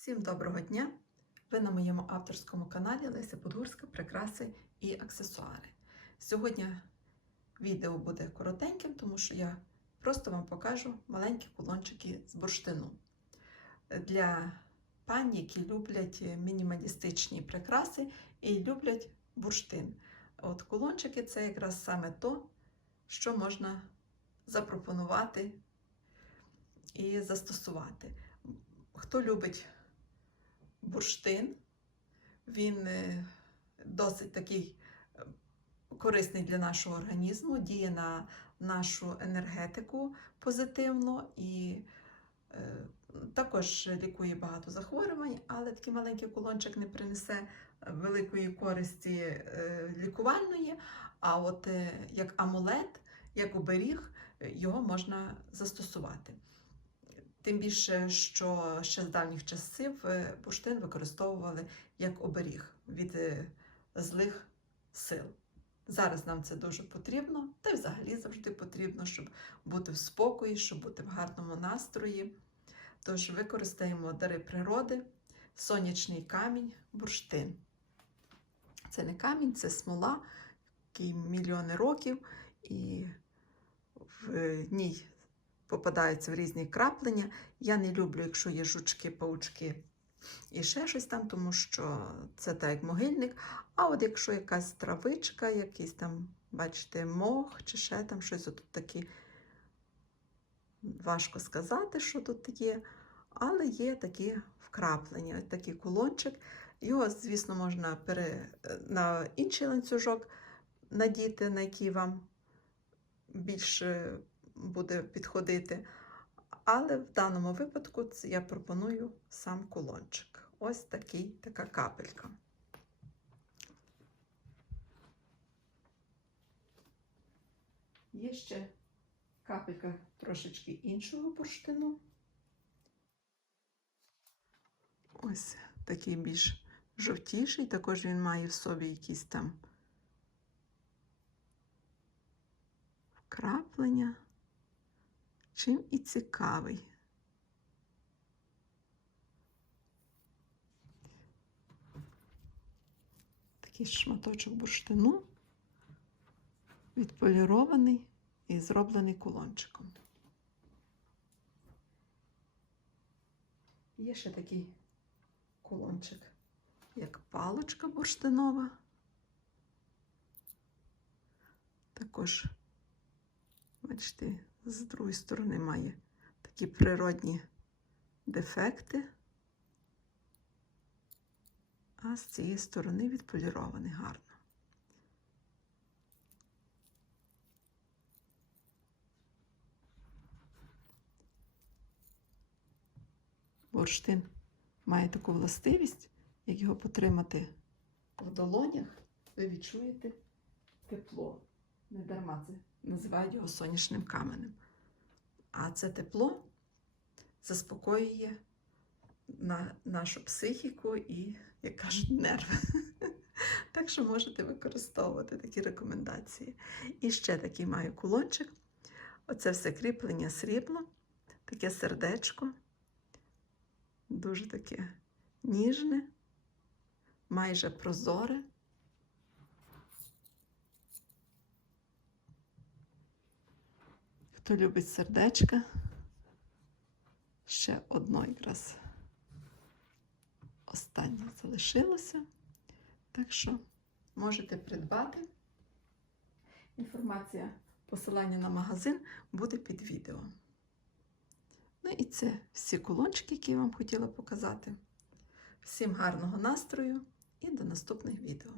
Всім доброго дня! Ви на моєму авторському каналі Леся Подгурська Прикраси і аксесуари. Сьогодні відео буде коротеньким, тому що я просто вам покажу маленькі кулончики з бурштину. Для пані, які люблять мінімалістичні прикраси і люблять бурштин. От кулончики це якраз саме то, що можна запропонувати і застосувати. Хто любить бурштин, він е, досить такий е, корисний для нашого організму, діє на нашу енергетику позитивно і е, також лікує багато захворювань, але такий маленький кулончик не принесе великої користі лікувальної, а от як амулет, як оберіг, його можна застосувати. Тим більше, що ще з давніх часів е, бурштин використовували як оберіг від е, злих сил. Зараз нам це дуже потрібно, та й взагалі завжди потрібно, щоб бути в спокої, щоб бути в гарному настрої. Тож використаємо дари природи, сонячний камінь, бурштин. Це не камінь, це смола, який мільйони років, і в ній попадаються в різні краплення. Я не люблю, якщо є жучки, паучки і ще щось там, тому що це так як могильник. А от якщо якась травичка, якийсь там, бачите, мох чи ще там щось тут такі, важко сказати, що тут є. Але є такі вкраплення, такий кулончик. Його, звісно, можна пере... на інший ланцюжок надіти, на який вам більше буде підходити. Але в даному випадку я пропоную сам кулончик. Ось такий, така капелька. Є ще капелька трошечки іншого бурштину. Ось такий більш жовтіший, також він має в собі якісь там вкраплення. Чим і цікавий. Такий шматочок бурштину, відполірований і зроблений кулончиком. Є ще такий кулончик, як палочка бурштинова. Також, бачите, з другої сторони має такі природні дефекти, а з цієї сторони відполірований гарно. Бурштин має таку властивість, як його потримати в долонях, ви відчуєте тепло. Не дарма це називають його сонячним каменем. А це тепло заспокоює на нашу психіку і, як кажуть, нерви. Так що можете використовувати такі рекомендації. І ще такий маю кулончик. Оце все кріплення срібло, таке сердечко, дуже таке ніжне, майже прозоре. Хто любить сердечка, ще одно якраз останнє залишилося. Так що можете придбати. Інформація, посилання на магазин буде під відео. Ну і це всі кулончики, які я вам хотіла показати. Всім гарного настрою і до наступних відео!